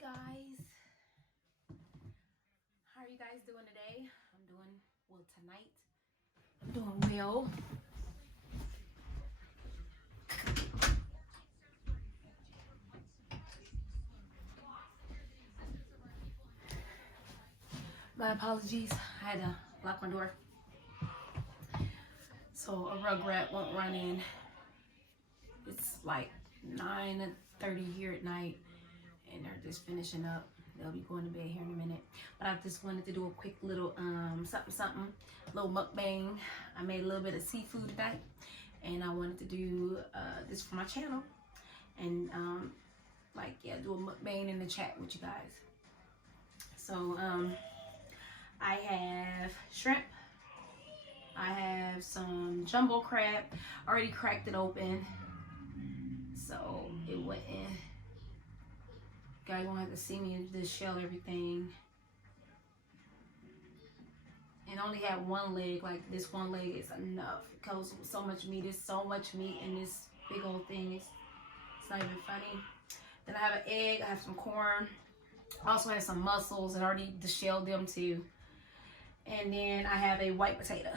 guys, how are you guys doing today? I'm doing well tonight. I'm doing well. My apologies, I had to lock my door so a rugrat won't run in. It's like 9:30 here at night and they're just finishing up. They'll be going to bed here in a minute. But I just wanted to do a quick little something, little mukbang. I made a little bit of seafood tonight and I wanted to do this for my channel and do a mukbang in the chat with you guys. So I have shrimp. I have some jumbo crab. Already cracked it open, so it went in. You guys won't have to see me just shell everything. And only have one leg. Like this one leg is enough. It goes with so much meat. There's so much meat in this big old thing. It's not even funny. Then I have an egg. I have some corn. I also have some mussels and already deshelled them too. And then I have a white potato.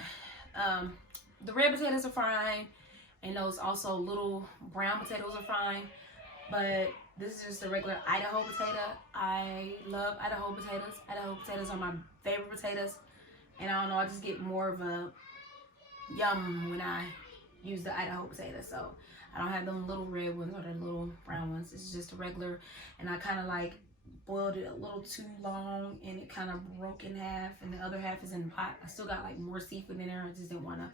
The red potatoes are fine, and those also little brown potatoes are fine. But this is just a regular Idaho potato. I love Idaho potatoes. Idaho potatoes are my favorite potatoes. And I don't know, I just get more of a yum when I use the Idaho potato. So I don't have them little red ones or the little brown ones. It's just a regular, and I kind of like boiled it a little too long and it kind of broke in half, and the other half is in the pot. I still got like more seafood in there. I just didn't want to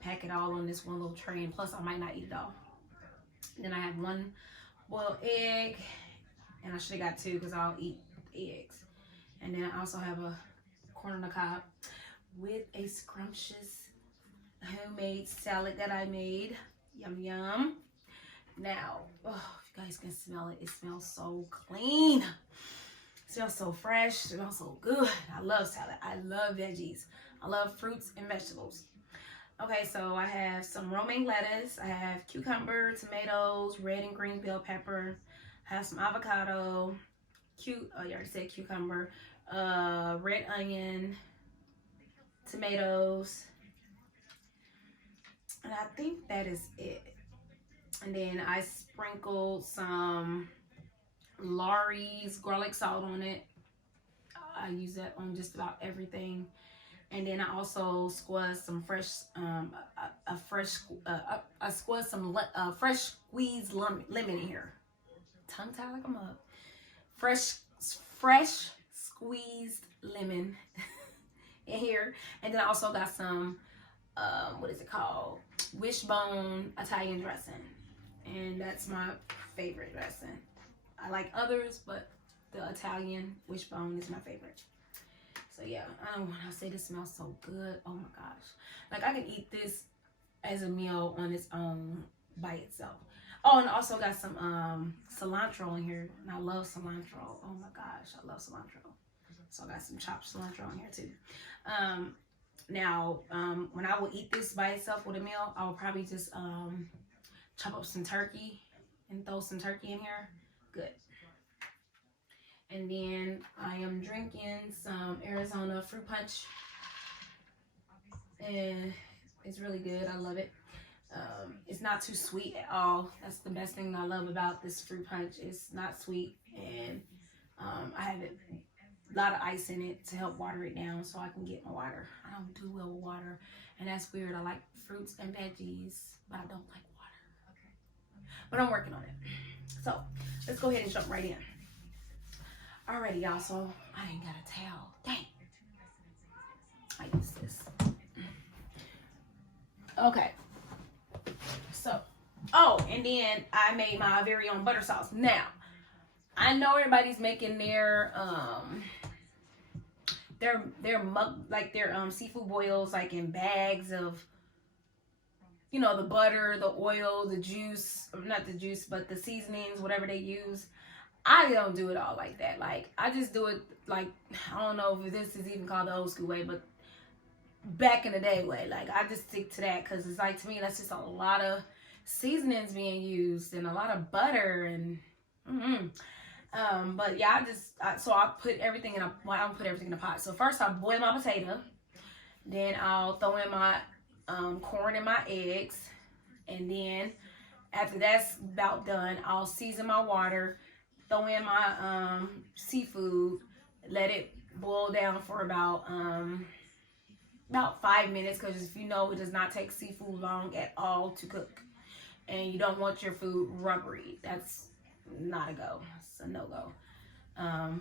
pack it all on this one little tray, and plus I might not eat it all. Then I have one boiled egg, and I should have got two because I'll eat eggs. And then I also have a corn on the cob with a scrumptious homemade salad that I made. Yum yum. Now, oh, if you guys can smell it, it smells so clean. It smells so fresh. It smells so good. I love salad. I love veggies. I love fruits and vegetables. Okay, so I have some romaine lettuce. I have cucumber, tomatoes, red and green bell pepper. I have some avocado, you already said cucumber, red onion, tomatoes, and I think that is it. And then I sprinkled some Lawry's garlic salt on it. I use that on just about everything. And then I also squeezed some fresh, fresh squeezed lemon in here. Tongue tied like a mug. Fresh squeezed lemon in here. And then I also got some, what is it called? Wishbone Italian dressing. And that's my favorite dressing. I like others, but the Italian wishbone is my favorite. So yeah, when I say this smells so good, oh my gosh. Like I can eat this as a meal on its own by itself. Oh, and I also got some cilantro in here, and I love cilantro. Oh my gosh, I love cilantro. So I got some chopped cilantro in here too. Now, when I will eat this by itself with a meal, I will probably just chop up some turkey and throw some turkey in here. Good. And then I am drinking some Arizona fruit punch, and it's really good. I love it. It's not too sweet at all. That's the best thing I love about this fruit punch. It's not sweet, and I have a lot of ice in it to help water it down so I can get my water. I don't do well with water, and that's weird. I like fruits and veggies, but I don't like water. But I'm working on it. So let's go ahead and jump right in. Alrighty, y'all, so I ain't got a towel. Dang. I use this. Okay. So, oh, and then I made my very own butter sauce. Now, I know everybody's making their seafood boils like in bags of, you know, the butter, the oil, the juice, or not the juice, but the seasonings, whatever they use. I don't do it all like that. Like, I just do it like, I don't know if this is even called the old school way, but back in the day way. Like, I just stick to that because it's like, to me, that's just a lot of seasonings being used and a lot of butter and But yeah, so I put everything in I don't put everything in a pot. So first I boil my potato, then I'll throw in my corn and my eggs, and then after that's about done, I'll season my water, throw in my seafood, let it boil down for about 5 minutes, because if you know, it does not take seafood long at all to cook, and you don't want your food rubbery. That's not a go. It's a no-go.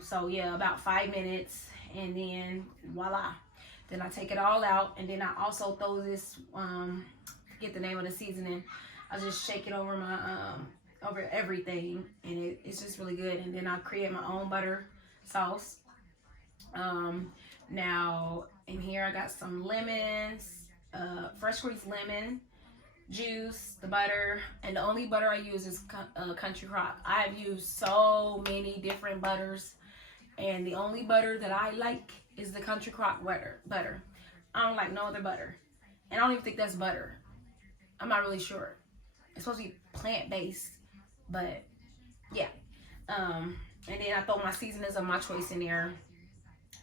So yeah, about 5 minutes, and then voila. Then I take it all out, and then I also throw this, forget the name of the seasoning. I just shake it over my, over everything, and it's just really good. And then I create my own butter sauce. Now in here I got some lemons, fresh squeezed lemon juice, the butter, and the only butter I use is Country Crock. I've used so many different butters, and the only butter that I like is the Country Crock butter. I don't like no other butter, and I don't even think that's butter. I'm not really sure. It's supposed to be plant-based, but yeah. And then I throw my seasonings of my choice in there.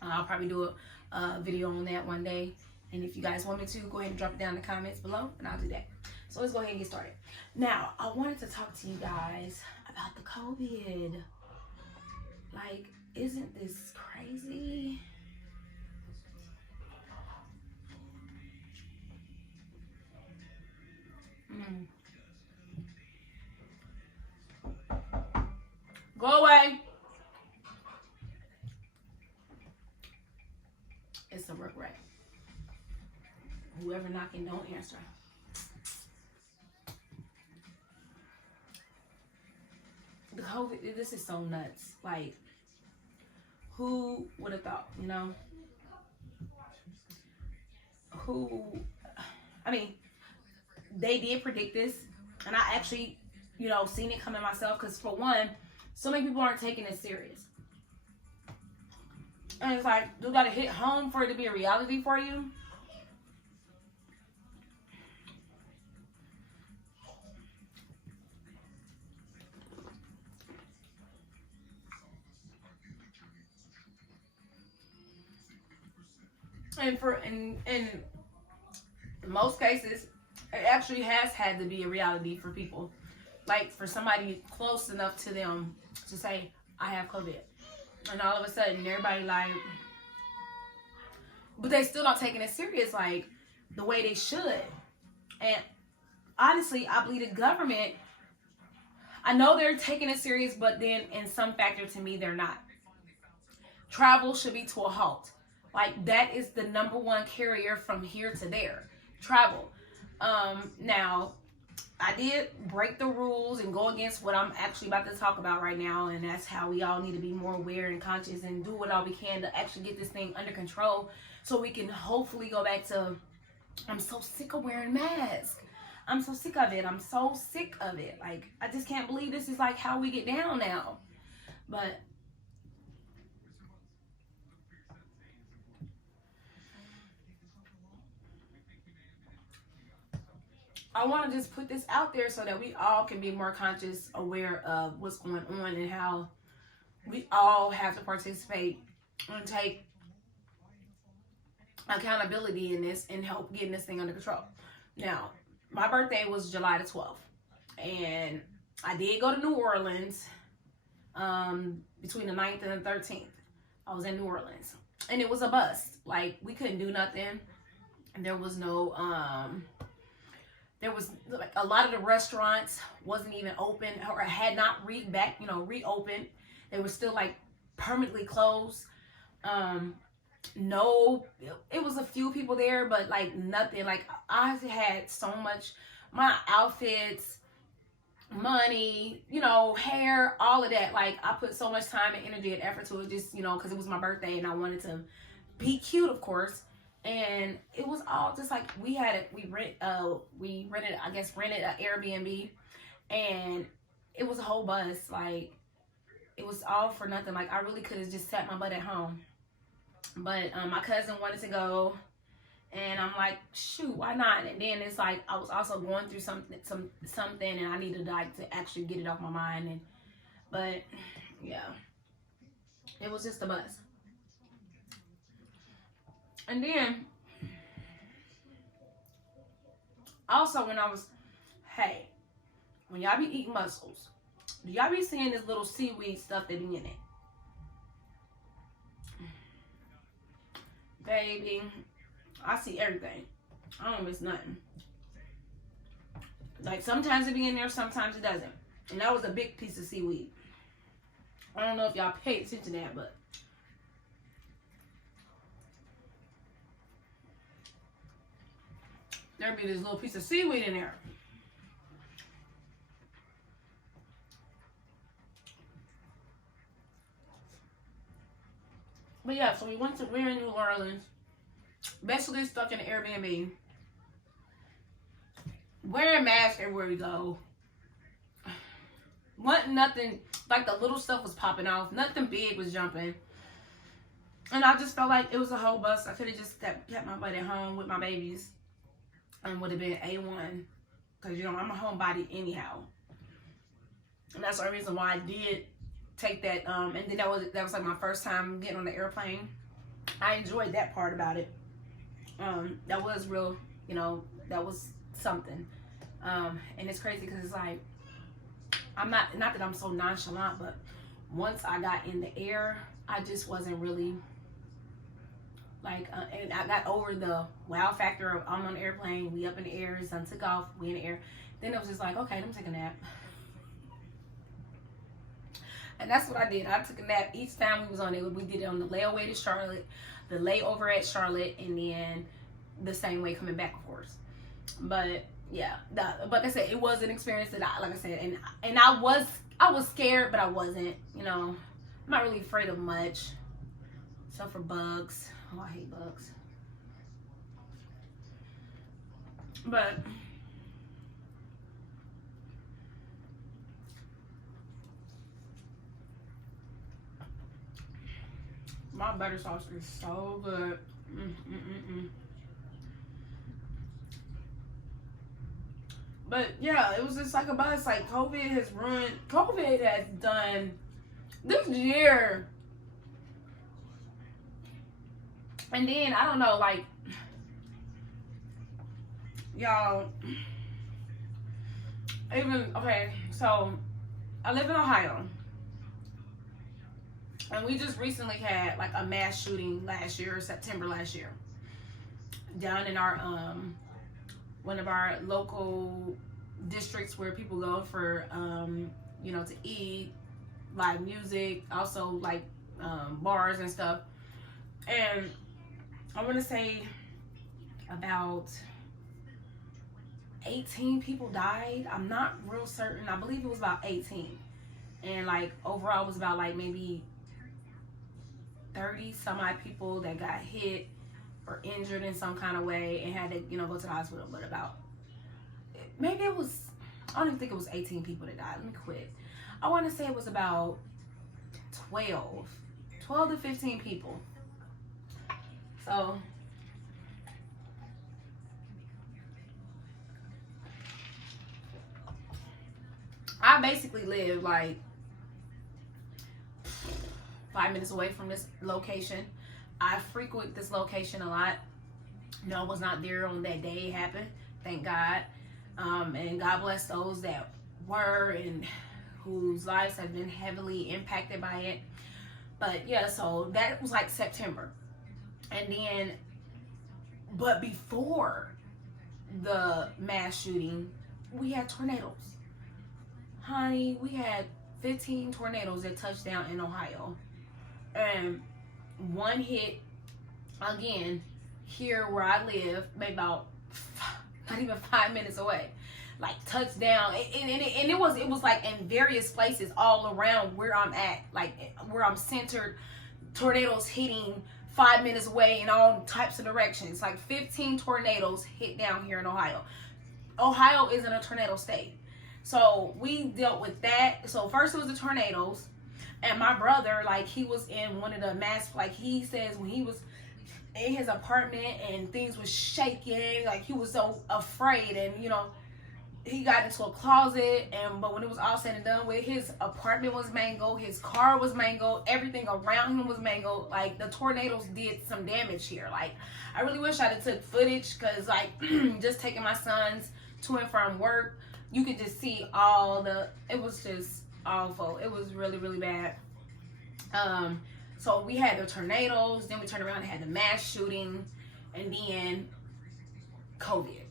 I'll probably do a video on that one day. And if you guys want me to, go ahead and drop it down in the comments below, and I'll do that. So let's go ahead and get started. Now, I wanted to talk to you guys about the COVID. Like, isn't this crazy? Go away. It's a work right. Whoever knocking, don't answer. The COVID, this is so nuts. Like, who would have thought, you know? I mean, they did predict this, and I actually, you know, seen it coming myself, because for one, so many people aren't taking it serious. And it's like, you gotta hit home for it to be a reality for you. And in most cases, it actually has had to be a reality for people. Like, for somebody close enough to them to say, I have COVID. And all of a sudden, everybody like, but they still not taking it serious like the way they should. And honestly, I believe the government, I know they're taking it serious, but then in some factor to me, they're not. Travel should be to a halt. Like, that is the #1 carrier from here to there. Travel. Now, I did break the rules and go against what I'm actually about to talk about right now, and that's how we all need to be more aware and conscious and do what all we can to actually get this thing under control, so we can hopefully go back to, I'm so sick of wearing masks. I'm so sick of it. I'm so sick of it. Like, I just can't believe this is like how we get down now. But I want to just put this out there so that we all can be more conscious, aware of what's going on, and how we all have to participate and take accountability in this and help getting this thing under control. Now, my birthday was July the 12th, and I did go to New Orleans between the 9th and the 13th. I was in New Orleans, and it was a bust. Like, we couldn't do nothing, and there was no there was like a lot of the restaurants wasn't even open, or had not reopened. They were still like permanently closed. No, it was a few people there, but like nothing. Like, I had so much, my outfits, money, you know, hair, all of that. Like, I put so much time and energy and effort to it, just, you know, because it was my birthday and I wanted to be cute, of course. And it was all just like, we rented an Airbnb, and it was a whole bus. Like, it was all for nothing. Like, I really could have just sat my butt at home. But my cousin wanted to go, and I'm like, shoot, why not? And then it's like, I was also going through something, and I needed like to actually get it off my mind. But yeah. It was just a buzz. And then, also when I was, hey, when y'all be eating mussels, do y'all be seeing this little seaweed stuff that be in it? Baby, I see everything. I don't miss nothing. Like, sometimes it be in there, sometimes it doesn't. And that was a big piece of seaweed. I don't know if y'all paid attention to that, but there'd be this little piece of seaweed in there. But yeah, so we're in New Orleans, basically stuck in an Airbnb, wearing masks everywhere we go. Nothing, like the little stuff was popping off, nothing big was jumping. And I just felt like it was a whole bust. I could have just kept my butt at home with my babies and would have been A1. Because, you know, I'm a homebody anyhow. And that's the reason why I did take that. And then that was like my first time getting on the airplane. I enjoyed that part about it. That was real, you know, that was something. And it's crazy because it's like, I'm not that I'm so nonchalant, but once I got in the air, I just wasn't really like, and I got over the wow factor of I'm on the airplane, we up in the air, sun took off, we in the air. Then it was just like, okay, let me take a nap. And that's what I did. I took a nap each time we was on it. We did it on the layaway to Charlotte, the layover at Charlotte, and then the same way coming back, of course. But yeah, but like I said, it was an experience that like I said, and I was scared, but I wasn't. You know, I'm not really afraid of much, except for bugs. Oh, I hate bugs. But my butter sauce is so good. But yeah, it was just like a buzz. Like COVID has done this year. And then I don't know, like, y'all, okay, so I live in Ohio. And we just recently had like a mass shooting last year, September last year, down in our one of our local districts where people go for you know, to eat, live music, also like bars and stuff. And I want to say about 18 people died. I'm not real certain. I believe it was about 18. And like overall it was about like maybe 30 some odd people that got hit or injured in some kind of way and had to, you know, go to the hospital. But about, maybe it was, I don't even think it was 18 people that died. Let me quit. I want to say it was about 12 to 15 people. So I basically live like 5 minutes away from this location. I frequent this location a lot. No, I was not there on that day it happened, thank God. And God bless those that were and whose lives have been heavily impacted by it. But yeah, so that was like September. And then, but before the mass shooting, we had tornadoes. Honey, we had 15 tornadoes that touched down in Ohio. And one hit again here where I live, maybe about not even 5 minutes away, like touchdown. And it was like in various places all around where I'm at, like where I'm centered. Tornadoes hitting 5 minutes away in all types of directions. Like 15 tornadoes hit down here in Ohio. Ohio isn't a tornado state. So we dealt with that. So first it was the tornadoes. And my brother, like, he was in one of the like he says when he was in his apartment and things was shaking, like he was so afraid. And, you know, he got into a closet, but when it was all said and done with, his apartment was mangled, his car was mangled, everything around him was mangled. Like, the tornadoes did some damage here. Like, I really wish I'd have took footage, because like just taking my sons to and from work, you could just see it was just awful. It was really, really bad. So we had the tornadoes, then we turned around and had the mass shooting, and then COVID,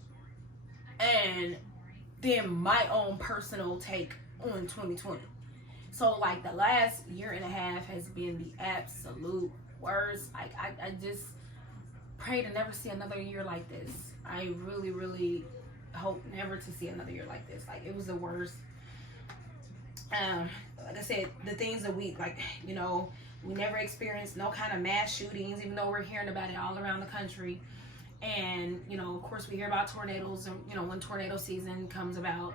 and then my own personal take on 2020. So like the last year and a half has been the absolute worst. Like I just pray to never see another year like this. I really, really hope never to see another year like this. Like, it was the worst. Like I said, the things that we, like, you know, we never experienced no kind of mass shootings, even though we're hearing about it all around the country. And, you know, of course, we hear about tornadoes, and, you know, when tornado season comes about,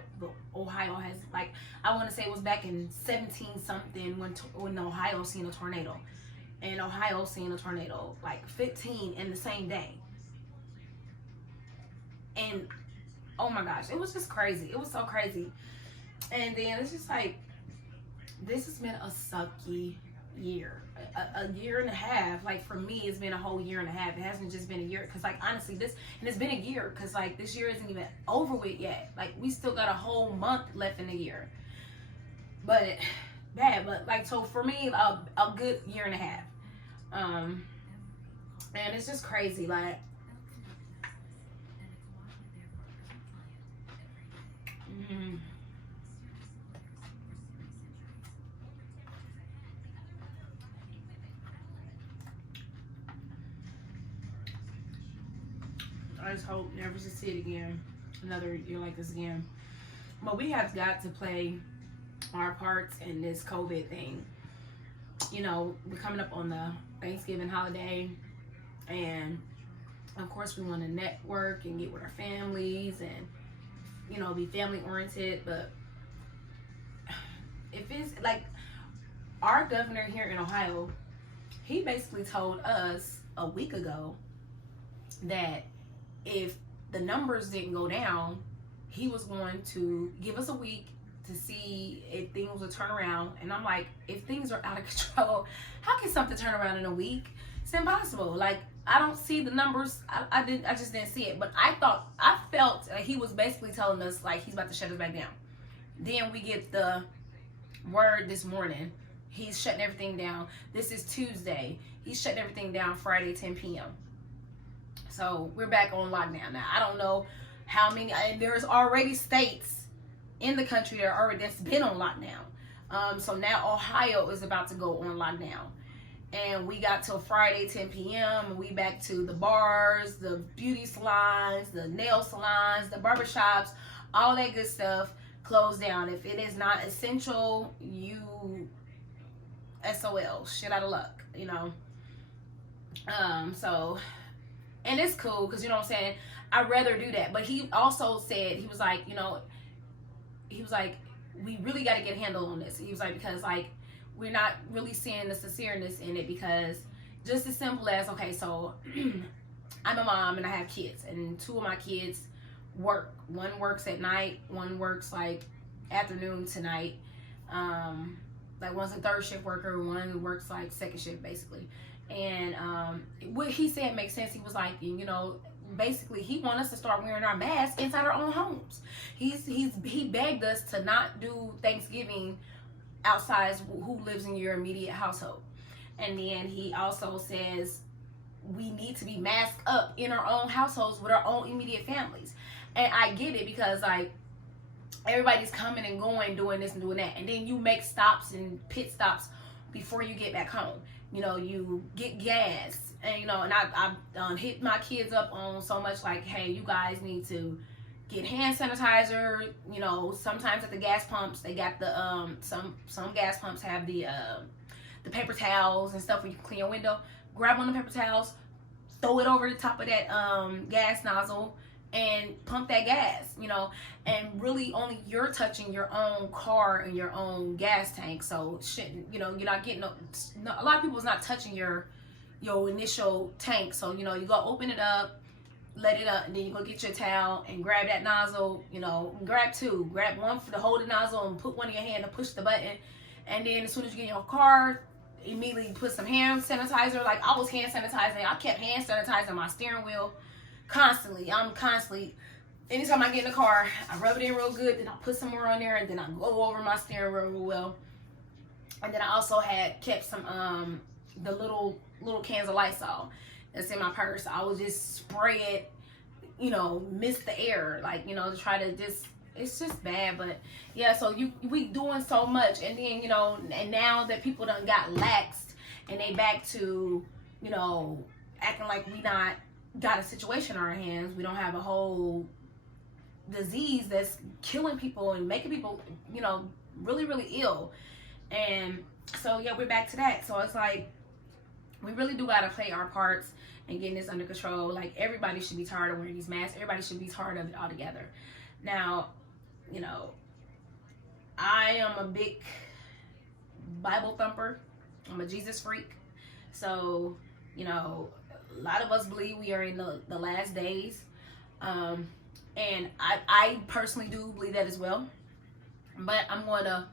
Ohio has, like, I want to say it was back in 17-something when Ohio seen a tornado. And Ohio seen a tornado, like 15 in the same day. And, oh my gosh, it was just crazy. It was so crazy. And then it's just like, this has been a sucky year. A year and a half. Like, for me, it's been a whole year and a half. It hasn't just been a year, because like, honestly, and it's been a year, because like, this year isn't even over with yet. Like, we still got a whole month left in the year. But bad. But like, so for me, a good year and a half. And it's just crazy. Like, I just hope never to see it again, another year like this again. But we have got to play our parts in this COVID thing. You know, we're coming up on the Thanksgiving holiday, and of course we want to network and get with our families and, you know, be family oriented. But if it's like, our governor here in Ohio, he basically told us a week ago that if the numbers didn't go down, he was going to give us a week to see if things would turn around. And I'm like, if things are out of control, how can something turn around in a week? It's impossible. Like, I don't see the numbers. I just didn't see it. But I felt he was basically telling us, like, he's about to shut us back down. Then we get the word this morning, he's shutting everything down. This is Tuesday. He's shutting everything down Friday, 10 p.m. So we're back on lockdown now. I don't know how many, and there's already states in the country that's been on lockdown. So now Ohio is about to go on lockdown. And we got till Friday, 10 p.m. We back to the bars, the beauty salons, the nail salons, the barbershops, all that good stuff closed down. If it is not essential, you SOL, shit out of luck, you know. So, and it's cool, because, you know what I'm saying, I'd rather do that. But he also said, he was like, you know, he was like, we really got to get a handle on this. He was like, because like, we're not really seeing the sincereness in it, because just as simple as, okay, so I'm a mom and I have kids, and two of my kids work. One works at night, one works like afternoon to night. Like, one's a third shift worker, one works like second shift basically. And what he said makes sense. He was like, you know, basically he wants us to start wearing our masks inside our own homes. He begged us to not do Thanksgiving outside who lives in your immediate household. And then he also says we need to be masked up in our own households with our own immediate families. And I get it, because like, everybody's coming and going, doing this and doing that, and then you make stops and pit stops before you get back home. You know, you get gas, and you know, and I've hit my kids up on so much, like, hey, you guys need to get hand sanitizer. You know, sometimes at the gas pumps they got the some gas pumps have the paper towels and stuff where you can clean your window. Grab one of the paper towels, throw it over the top of that gas nozzle, and pump that gas, you know. And really only you're touching your own car and your own gas tank, so shouldn't, you know, you're not getting a lot of people's not touching your initial tank. So, you know, you go open it up, let it up, and then you go get your towel and grab that nozzle. You know, grab two. Grab one for to hold the nozzle and put one in your hand to push the button. And then as soon as you get in your car, immediately put some hand sanitizer. Like, I was hand sanitizing. I kept hand sanitizing my steering wheel constantly. I'm constantly, anytime I get in the car, I rub it in real good, then I put some more on there, and then I go over my steering wheel real well. And then I also had kept some the little cans of Lysol that's in my purse. I would just spray it, you know, mist the air, like, you know, to try to just, it's just bad. But yeah, so we doing so much, and then, you know, and now that people done got laxed and they back to, you know, acting like we not got a situation on our hands. We don't have a whole disease that's killing people and making people, you know, really, really ill. And so yeah, we're back to that. So it's like, we really do gotta play our parts and getting this under control. Like, everybody should be tired of wearing these masks. Everybody should be tired of it altogether. Now, you know, I am a big Bible thumper. I'm a Jesus freak. So, you know, a lot of us believe we are in the last days. And I personally do believe that as well. But I'm going to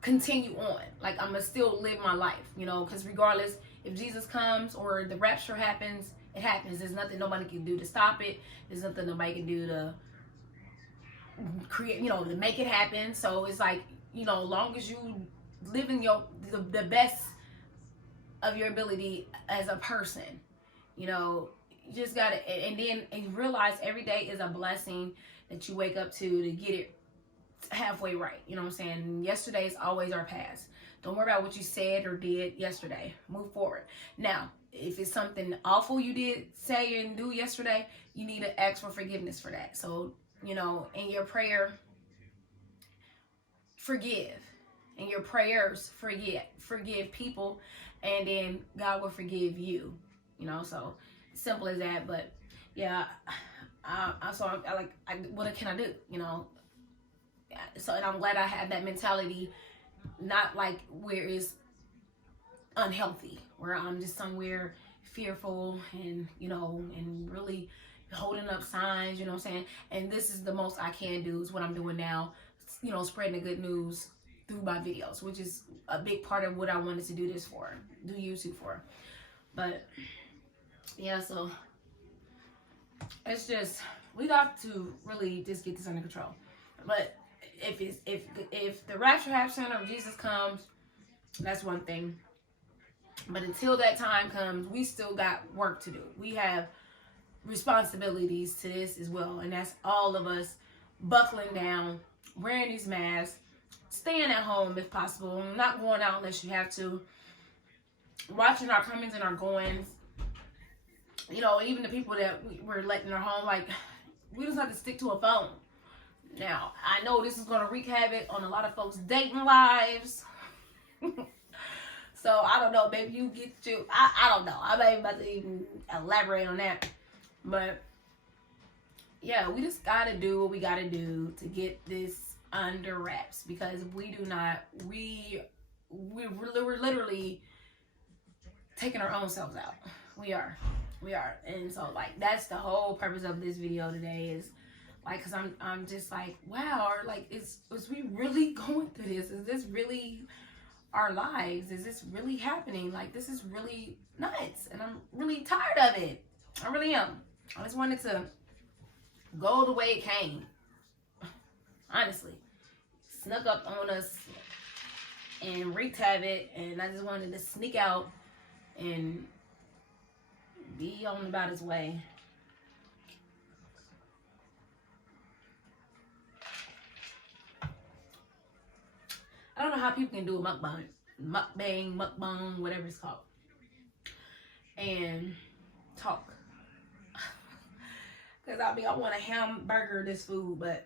continue on. Like, I'm going to still live my life, you know, because regardless, if Jesus comes or the rapture happens, it happens. There's nothing nobody can do to stop it. There's nothing nobody can do to create, you know, to make it happen. So it's like, you know, long as you live in the best of your ability as a person, you know, you just gotta, and you realize every day is a blessing that you wake up to get it halfway right. You know what I'm saying? Yesterday is always our past. Don't worry about what you said or did yesterday. Move forward. Now, if it's something awful you did say and do yesterday, you need to ask for forgiveness for that. So, you know, in your prayer, forgive. In your prayers, forgive people, and then God will forgive you. You know, so simple as that. But yeah, what can I do? You know, so, and I'm glad I had that mentality, not like where it's unhealthy, where I'm just somewhere fearful and, you know, and really holding up signs, you know what I'm saying? And this is the most I can do, is what I'm doing now, you know, spreading the good news through my videos, which is a big part of what I wanted to do YouTube for. But yeah, so it's just, we got to really just get this under control. But if the rapture happens or Jesus comes, that's one thing. But until that time comes, we still got work to do. We have responsibilities to this as well, and that's all of us buckling down, wearing these masks, staying at home if possible, not going out unless you have to, watching our comings and our goings. You know, even the people that we're letting in our home, like, we just have to stick to a phone. Now, I know this is going to wreak havoc on a lot of folks' dating lives. So, I don't know. Maybe you get to, I don't know. I'm not even about to even elaborate on that. But, yeah, we just got to do what we got to do to get this under wraps. Because if we do not, we're literally taking our own selves out. We are. And so, like, that's the whole purpose of this video today, is like, because I'm just like, wow, or like, is we really going through this? Is this really our lives? Is this really happening? Like, this is really nuts, and I'm really tired of it. I really am. I just wanted to go the way it came. Honestly, snuck up on us and wreaked havoc, and I just wanted to sneak out and be on about his way. I don't know how people can do a mukbang, whatever it's called, and talk. Because I want to hamburger this food, but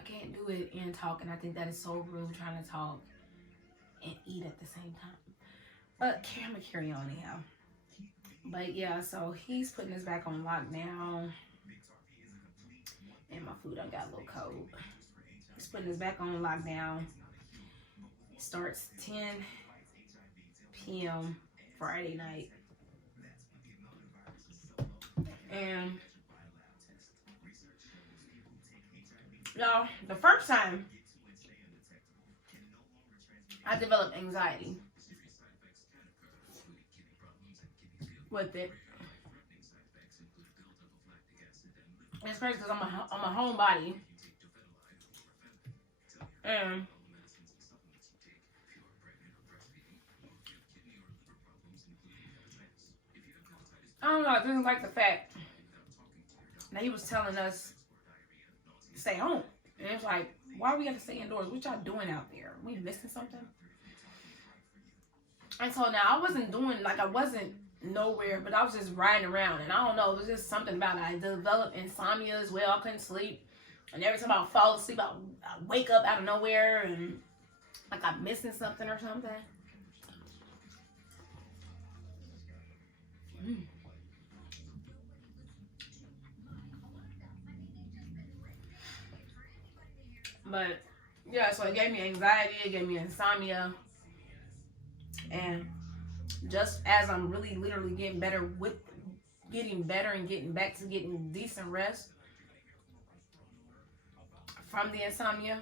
I can't do it and talk, and I think that is so rude, trying to talk and eat at the same time. But I'm going to carry on anyhow. But yeah, so he's putting us back on lockdown, and my food done got a little cold. He's putting us back on lockdown. It starts 10 p.m. Friday night. And y'all, the first time I developed anxiety with it. It's crazy because I'm a homebody, and I don't know. I didn't like the fact that he was telling us to stay home, and it's like, why we have to stay indoors? What y'all doing out there? We missing something? And so now I wasn't doing like I wasn't nowhere, but I was just riding around, and I don't know. It was just something about it. I developed insomnia as well. I couldn't sleep. And every time I would fall asleep, I wake up out of nowhere and like I'm missing something or something. But yeah, so it gave me anxiety, it gave me insomnia. And just as I'm really literally getting better and getting back to getting decent rest from the insomnia,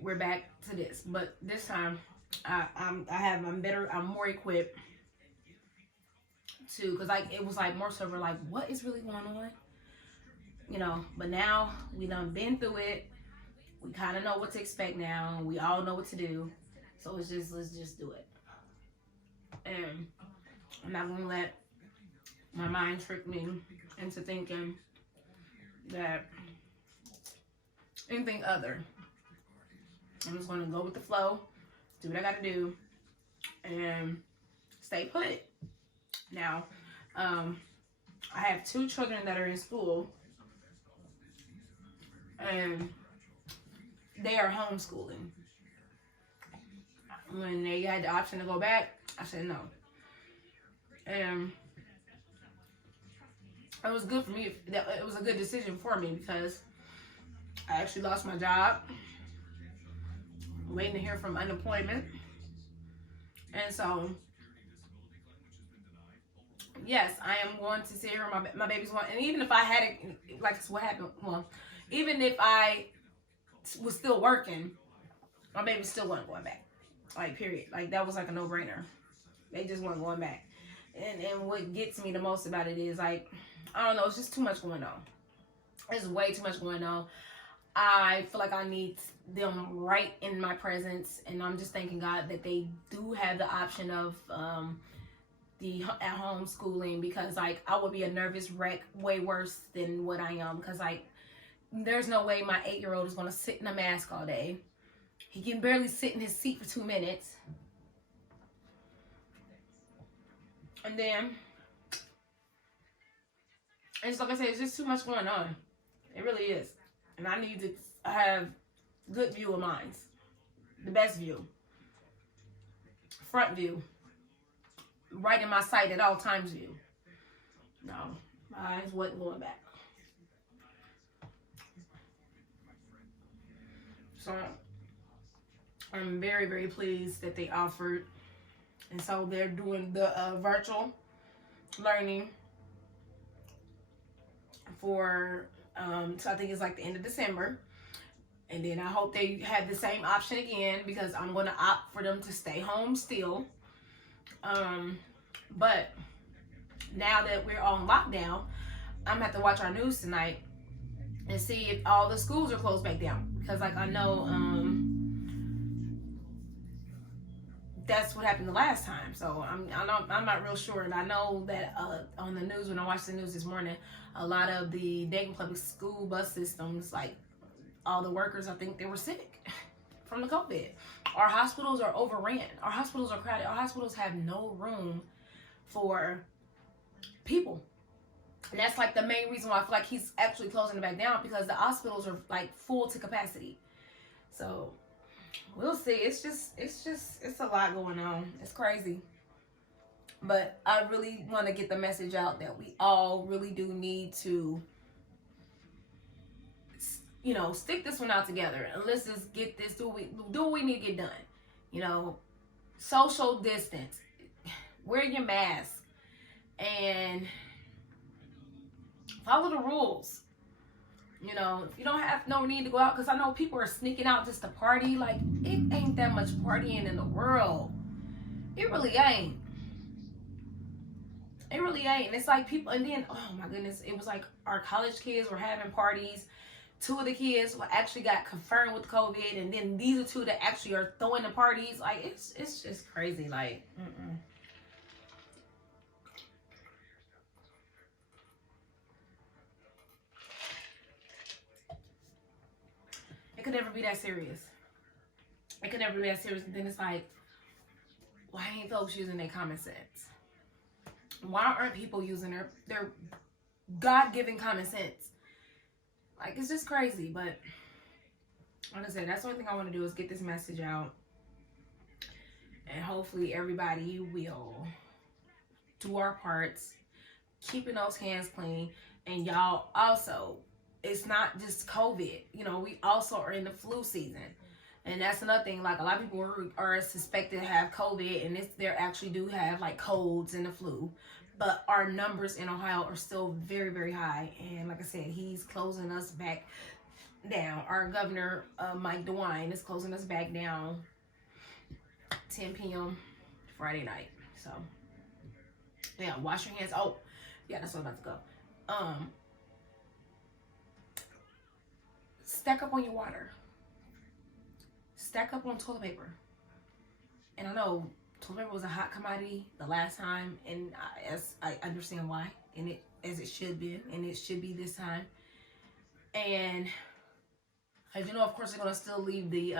we're back to this. But this time I'm better, I'm more equipped to, because like it was like more so we're like, what is really going on? You know, but now we done been through it. We kind of know what to expect now. We all know what to do. So let's just do it. And I'm not gonna let my mind trick me into thinking that anything other. I'm just gonna go with the flow, do what I gotta do, and stay put. Now, I have 2 children that are in school, and they are homeschooling. When they had the option to go back, I said no. And it was good for me. It was a good decision for me because I actually lost my job, waiting to hear from unemployment. And so, yes, I am going to sit here. My baby's going, and even if I had it, like what happened, well, even if I was still working, my baby still wasn't going back. Like, period. Like, that was like a no-brainer. They just weren't going back. And what gets me the most about it is, like, I don't know, it's just too much going on. There's way too much going on. I feel like I need them right in my presence, and I'm just thanking God that they do have the option of the at-home schooling, because, like, I would be a nervous wreck way worse than what I am, because, like, there's no way my 8-year-old is going to sit in a mask all day. He can barely sit in his seat for 2 minutes. And then, it's like I said, it's just too much going on. It really is. And I need to have good view of mine. The best view. Front view. Right in my sight at all times view. No, my eyes wasn't going back. So, I'm very, very pleased that they offered. And so they're doing the virtual learning for, so I think it's like the end of December. And then I hope they have the same option again, because I'm going to opt for them to stay home still. But now that we're on lockdown, I'm going to have to watch our news tonight and see if all the schools are closed back down. Because, like, I know that's what happened the last time. So I'm not real sure. And I know that on the news, when I watched the news this morning, a lot of the Dayton public school bus systems, like all the workers, I think they were sick from the COVID. Our hospitals are overran. Our hospitals are crowded. Our hospitals have no room for people. And that's like the main reason why I feel like he's actually closing it back down, because the hospitals are like full to capacity. So we'll see. It's a lot going on. It's crazy. But I really want to get the message out that we all really do need to, you know, stick this one out together, and let's just get this, do what we need to get done. You know, social distance, wear your mask, and Follow the rules. You know, if you don't have no need to go out, because I know people are sneaking out just to party. Like, it ain't that much partying in the world. It really ain't. It really ain't. And it's like people, and then, oh my goodness, it was like our college kids were having parties. 2 of the kids actually got confirmed with COVID, and then these are 2 that actually are throwing the parties. Like, it's just crazy. Like, it could never be that serious. It could never be that serious. And then it's like, why ain't folks using their common sense? Why aren't people using their God-given common sense? Like, it's just crazy. But like I said, that's the only thing I want to do is get this message out. And hopefully everybody will do our parts, keeping those hands clean. And y'all also, it's not just COVID. You know, we also are in the flu season. And that's another thing. Like, a lot of people are suspected to have COVID, and they actually do have like colds and the flu. But our numbers in Ohio are still very, very high. And like I said, he's closing us back down. Our governor, Mike DeWine, is closing us back down 10 p.m. Friday night. So, yeah, wash your hands. Oh, yeah, that's what I'm about to go. Stack up on your water. Stack up on toilet paper. And I know toilet paper was a hot commodity the last time, and I understand why, and as it should be, and it should be this time. And as you know, of course, they're gonna still leave the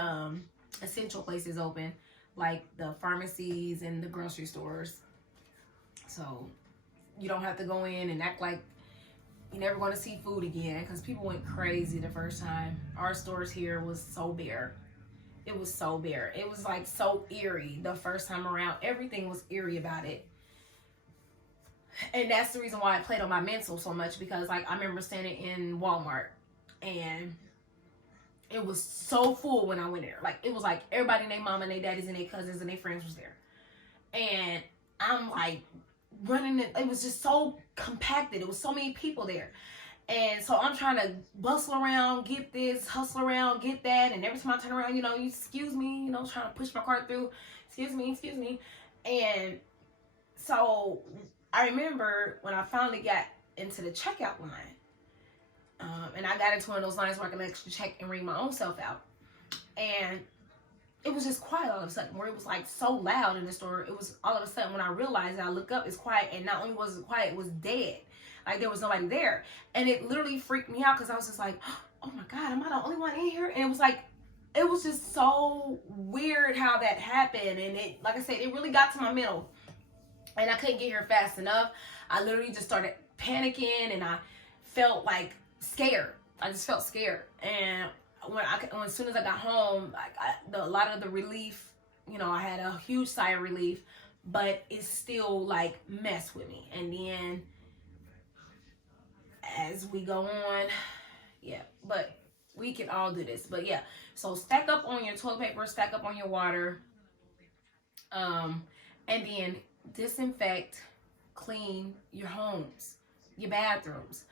essential places open, like the pharmacies and the grocery stores. So you don't have to go in and act like you're never going to see food again, because people went crazy the first time. Our stores here was so bare. It was so bare. It was like so eerie the first time around. Everything was eerie about it. And that's the reason why it played on my mental so much, because like I remember standing in Walmart and it was so full when I went there. Like, it was like everybody and their mama and their daddies and their cousins and their friends was there. And I'm like running it was just so compacted. It was so many people there. And so I'm trying to bustle around, get this, hustle around, get that. And every time I turn around, you know, excuse me, you know, trying to push my cart through. Excuse me. And so I remember when I finally got into the checkout line, and I got into one of those lines where I can actually check and ring my own self out. And it was just quiet all of a sudden, where it was like so loud in the store. It was all of a sudden when I realized that I look up, it's quiet. And not only was it quiet, it was dead. Like, there was nobody there. And it literally freaked me out, because I was just like, oh my God, am I the only one in here? And it was like, it was just so weird how that happened. And it, like I said, it really got to my mental. And I couldn't get here fast enough. I literally just started panicking, and I felt like scared. I just felt scared. And as soon as I got home, a lot of the relief, you know, I had a huge sigh of relief, but it still like messed with me. And then as we go on, yeah, but we can all do this. But yeah, so stack up on your toilet paper, stack up on your water, and then disinfect, clean your homes, your bathrooms.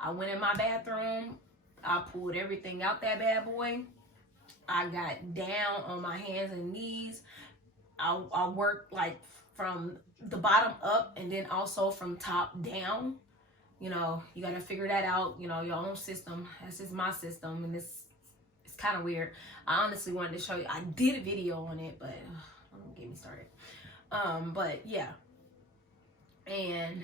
I went in my bathroom, I pulled everything out that bad boy. I got down on my hands and knees. I worked like from the bottom up, and then also from top down. You know, you got to figure that out, you know, your own system. That's just my system, and it's kind of weird. I honestly wanted to show you. I did a video on it, but don't get me started. But yeah. And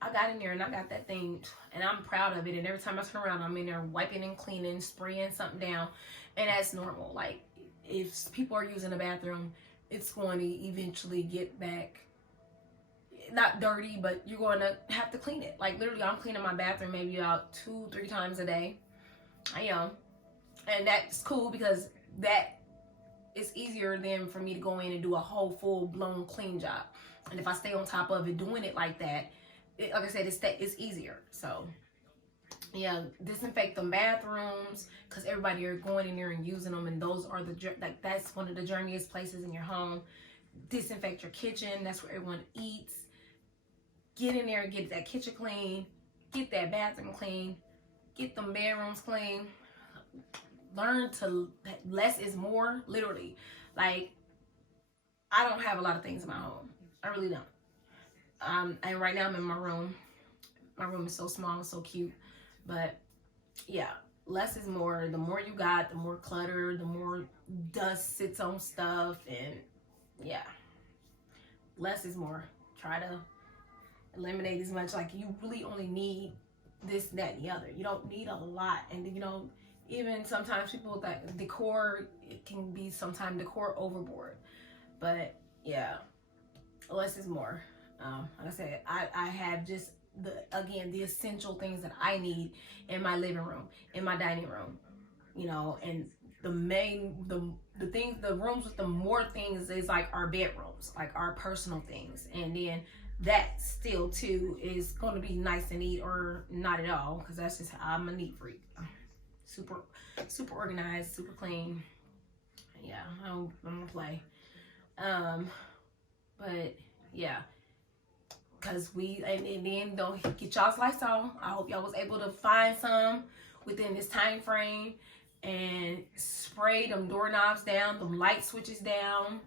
I got in there and I got that thing, and I'm proud of it. And every time I turn around, I'm in there wiping and cleaning, spraying something down. And that's normal. Like, if people are using the bathroom, it's going to eventually get back, not dirty, but you're going to have to clean it. Like, literally, I'm cleaning my bathroom maybe about 2-3 times a day. I am. And that's cool, because that is easier than for me to go in and do a whole full-blown clean job. And if I stay on top of it, doing it like that, like I said, it's easier. So yeah, disinfect them bathrooms, because everybody are going in there and using them, and those are that's one of the dirtiest places in your home. Disinfect your kitchen. That's where everyone eats. Get in there and get that kitchen clean. get that bathroom clean, get them bedrooms clean. Learn to less is more, literally. Like, I don't have a lot of things in my home. I really don't. And right now I'm in my room. My room is so small and so cute. But yeah, less is more. The more you got, the more clutter, the more dust sits on stuff, and yeah, less is more. Try to eliminate as much. Like, you really only need this, that, and the other. You don't need a lot. And you know, even sometimes people that decor, it can be sometimes decor overboard. But yeah, less is more. Like I said, I have just the essential things that I need in my living room, in my dining room, you know. And the rooms with the more things is like our bedrooms, like our personal things. And then that still too is going to be nice and neat, or not at all, because that's just how I'm a neat freak. Super organized, super clean. Yeah, I'm gonna play. But yeah, because and then don't get y'all's Lysol. I hope y'all was able to find some within this time frame and spray them doorknobs down, them light switches down,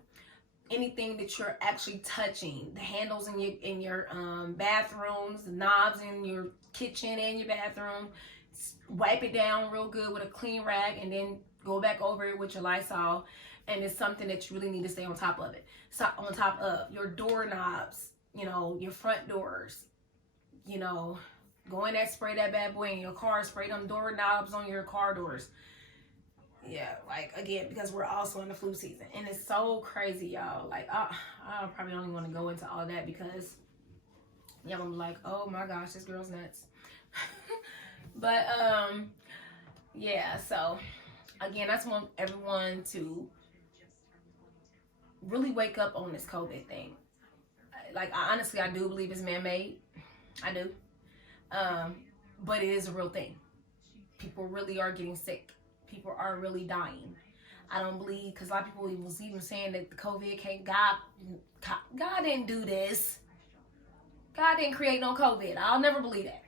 anything that you're actually touching, the handles in your bathrooms, the knobs in your kitchen and your bathroom. Wipe it down real good with a clean rag, and then go back over it with your Lysol. And it's something that you really need to stay on top of it. So on top of your doorknobs, you know, your front doors, you know, go in there, spray that bad boy in your car, spray them doorknobs on your car doors. Yeah, like, again, because we're also in the flu season, and it's so crazy, y'all. Like, I probably don't even want to go into all that, because y'all gonna be like, oh my gosh, this girl's nuts. But yeah, so again, I just want everyone to really wake up on this COVID thing. Like, honestly, I do believe it's man-made. I do. But it is a real thing. People really are getting sick. People are really dying. I don't believe, because a lot of people was even saying that the COVID came, God didn't do this. God didn't create no COVID. I'll never believe that.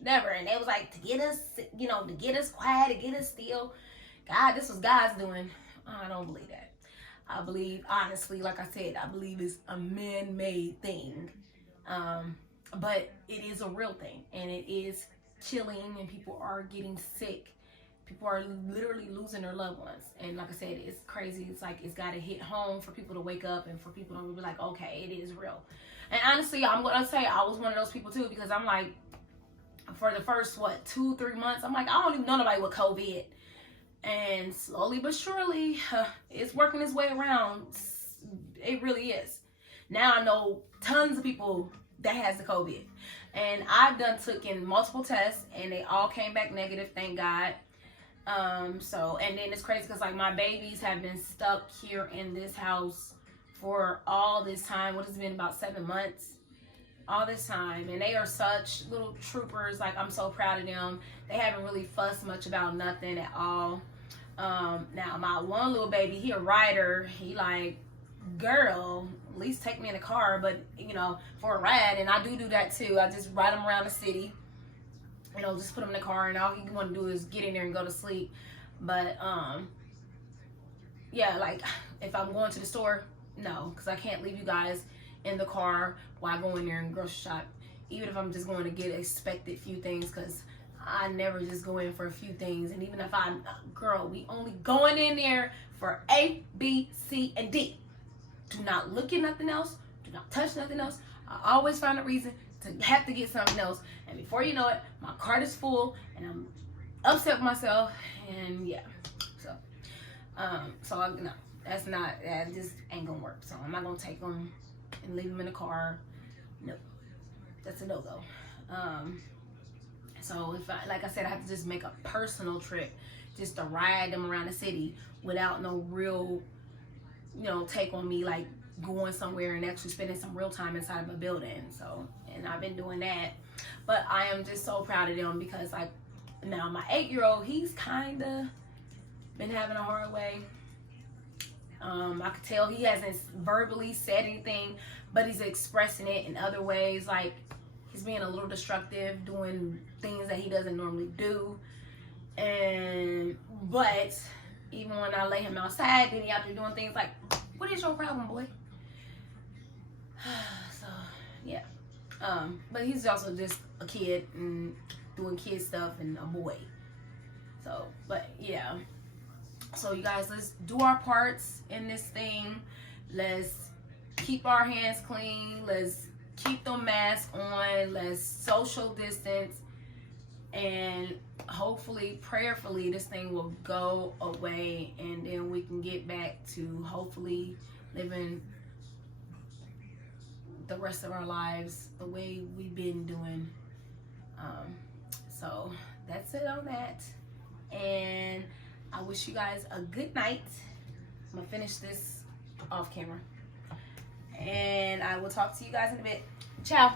Never. And they was like, to get us, you know, to get us quiet, to get us still. God, this was God's doing. I don't believe that. I believe, honestly, like I said, I believe it's a man-made thing. But it is a real thing, and it is killing, and people are getting sick. People are literally losing their loved ones. And like I said, it's crazy. It's like, it's got to hit home for people to wake up, and for people to be like, okay, it is real. And honestly, I'm going to say I was one of those people too, because I'm like, for the first, 2-3 months, I'm like, I don't even know nobody with COVID. And slowly but surely, it's working its way around. It really is. Now I know tons of people that has the COVID. And I've took in multiple tests, and they all came back negative, thank God. So, and then it's crazy because, like, my babies have been stuck here in this house for all this time. What has been about 7 months? All this time. And they are such little troopers. Like, I'm so proud of them. They haven't really fussed much about nothing at all. Now my one little baby, he a rider. He like, girl, at least take me in the car, but you know, for a ride. And I do that too. I just ride him around the city, you know, just put him in the car, and all he want to do is get in there and go to sleep. But yeah, like, if I'm going to the store, no, because I can't leave you guys in the car while I go in there and grocery shop, even if I'm just going to get expected few things, because I never just go in for a few things. And even if girl, we only going in there for A, B, C, and D. Do not look at nothing else. Do not touch nothing else. I always find a reason to have to get something else. And before you know it, my cart is full, and I'm upset with myself. And yeah, so no, that just ain't gonna work. So I'm not gonna take them and leave them in the car. No, that's a no-go. So if like I said, I have to just make a personal trip just to ride them around the city without no real, you know, take on me, like going somewhere and actually spending some real time inside of a building. So, and I've been doing that. But I am just so proud of them, because like, now my 8-year-old, he's kind of been having a hard way. I could tell he hasn't verbally said anything, but he's expressing it in other ways. Like, He's being a little destructive, doing things that he doesn't normally do. But even when I lay him outside, then he out there doing things like, what is your problem, boy? So, yeah. But he's also just a kid and doing kid stuff and a boy. So, but yeah. So you guys, let's do our parts in this thing. Let's keep our hands clean. Let's keep the mask on. Let's social distance. And hopefully, prayerfully, this thing will go away. And then we can get back to hopefully living the rest of our lives the way we've been doing. So that's it on that. And I wish you guys a good night. I'm gonna finish this off camera. And I will talk to you guys in a bit. Ciao.